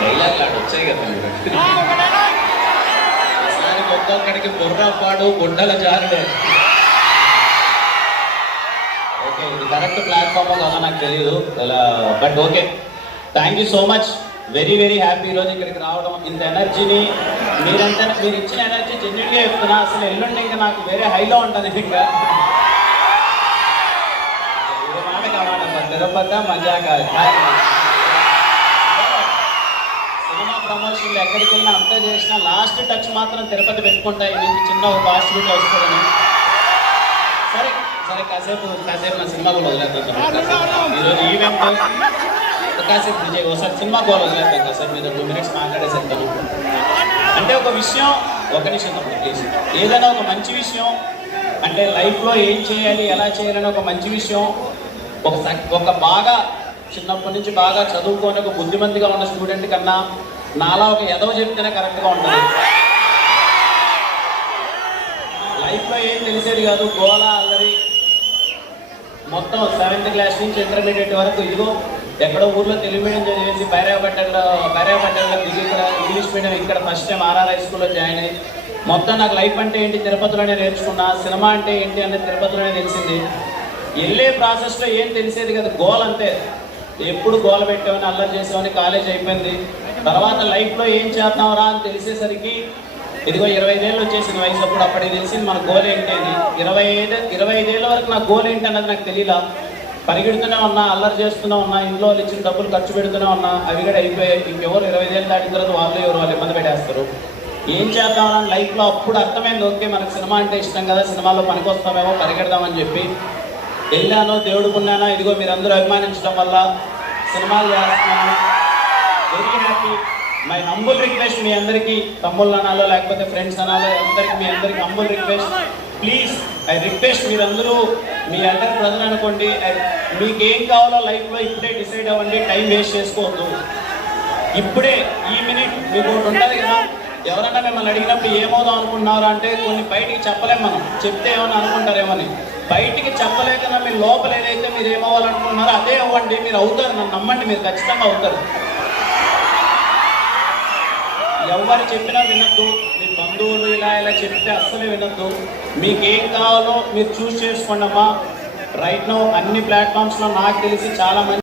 Dialogue ఆడు వచ్చాయి కదా ఈసారి ఒక్కొక్కడికి బుర్ర పాడు గుండెల జారుడు. ఓకే, ఇది కరెక్ట్ ప్లాట్ఫామ్ కదా నాకు తెలియదు అలా, but okay, thank you so much. Very very happy ఈరోజు ఇక్కడికి రావడం. ఇంత ఎనర్జీని మీరంతా మీరు ఇచ్చిన ఎనర్జీ జెన్యున్గా చెప్తున్నా. అసలు ఎల్లుండి ఇంకా నాకు వేరే హైలో ఉంటాను. ఇంకా మాట కావాలమ్మా, తిరుపతి మజా కాదు. సినిమా ప్రమోషన్లు ఎక్కడికి వెళ్ళినా అంతా చేసినా లాస్ట్ టచ్ మాత్రం తిరుపతి పెట్టుకుంటాయి. నుంచి చిన్న ఒక పాజిటివిటీ వస్తుందని. సరే సరే, కాసేపు నా సినిమా కూడా వదిలేద్దాం. ఈరోజు ఈవెంట్ కాసేపు విజయ్ ఒకసారి సినిమా కూడా వదిలేద్దాం. కాసేపు మీద 2 minutes మాట్లాడేసేద్దాం. అంటే ఒక విషయం, ఒక నిమిషం ప్లీజ్, ఏదైనా ఒక మంచి విషయం అంటే లైఫ్లో ఏం చేయాలి ఎలా చేయాలని ఒక మంచి విషయం ఒక బాగా చిన్నప్పటి నుంచి బాగా చదువుకొని ఒక బుద్ధిమంతిగా ఉన్న స్టూడెంట్ కన్నా నాలా ఒక ఎదవ చెప్తేనే కరెక్ట్గా ఉంటుంది. లైఫ్లో ఏం తెలిసేది కాదు, గోళ అల్లరి మొత్తం 7th క్లాస్ నుంచి ఇంటర్మీడియట్ వరకు ఇదిగో ఎక్కడో ఊర్లో తెలుగు మీడియం చదివేసి బైరాపట్టణలో దిగి ఇక్కడ ఇంగ్లీష్ మీడియం ఇక్కడ ఫస్ట్ టైం ఆర్ఆర్ హై స్కూల్లో జాయిన్ అయ్యి మొత్తం నాకు లైఫ్ అంటే ఏంటి తిరుపతిలోనే నేర్చుకున్నా, సినిమా అంటే ఏంటి అనేది తిరుపతిలోనే తెలిసింది. వెళ్ళే ప్రాసెస్లో ఏం తెలిసేది కదా, గోల్ అంతే. ఎప్పుడు గోల పెట్టామని అల్లరి చేసామని కాలేజ్ అయిపోయింది. తర్వాత లైఫ్లో ఏం చేద్దాంరా అని తెలిసేసరికి ఇదిగో 25 ఏళ్ళు వచ్చేసిన వయసు. అప్పటికి తెలిసింది మన గోల్ ఏంటి అని. 25 ఏళ్ళ వరకు నా గోల్ ఏంటి అన్నది నాకు తెలియలా. పరిగెడుతూనే ఉన్నా, అల్లరి చేస్తూనే ఉన్నా, ఇంట్లో వాళ్ళు ఇచ్చిన డబ్బులు ఖర్చు పెడుతూనే ఉన్నా. అవి కూడా అయిపోయాయి. ఇంకెవరు 25 ఏళ్ళు దాటిన తర్వాత వాళ్ళు ఇబ్బంది పెట్టేస్తారు. ఏం చేద్దామని లైఫ్లో అప్పుడు అర్థమైంది, ఓకే మనకు సినిమా అంటే ఇష్టం కదా, సినిమాలో పనికొస్తామేమో పరిగెడదామని చెప్పి వెళ్ళాను. దేవుడు పుణ్యాన ఇదిగో మీరందరూ అభిమానించడం వల్ల సినిమాలు చేస్తున్నాను. Very happy. My humble request, మీ అందరికీ తమ్ముళ్ళు అనాలో లేకపోతే ఫ్రెండ్స్ అనాలో మీ అందరికీ humble request, please I request, మీరందరూ మీ అందరి ప్రజలు అనుకోండి. మీకేం కావాలో లైఫ్లో ఇప్పుడే డిసైడ్ అవ్వండి, టైం వేస్ట్ చేసుకోవద్దు. ఇప్పుడే ఈ మినిట్ మీకు ఒకటి ఉంటుంది కదా, ఎవరైనా మిమ్మల్ని అడిగినప్పుడు ఏమవుదాం అనుకుంటున్నారు అంటే కొన్ని బయటికి చెప్పలేము. మనం చెప్తే ఏమని అనుకుంటారేమని. బయటికి చెప్పలేకన్నా మీ లోపల ఏదైతే మీరు ఏమవ్వాలనుకుంటున్నారో అదే అవ్వండి. మీరు అవుతారు, నన్ను నమ్మండి, మీరు ఖచ్చితంగా అవుతారు. ఎవరు చెప్పినా వినద్దు. మీ బంధువులు ఇలా చెప్తే అస్సలే వినద్దు. మీకేం కావాలో మీరు చూస్ చేసుకోండి అమ్మా. రైట్ నౌ అన్ని ప్లాట్ఫామ్స్లో నాకు తెలిసి చాలా మంది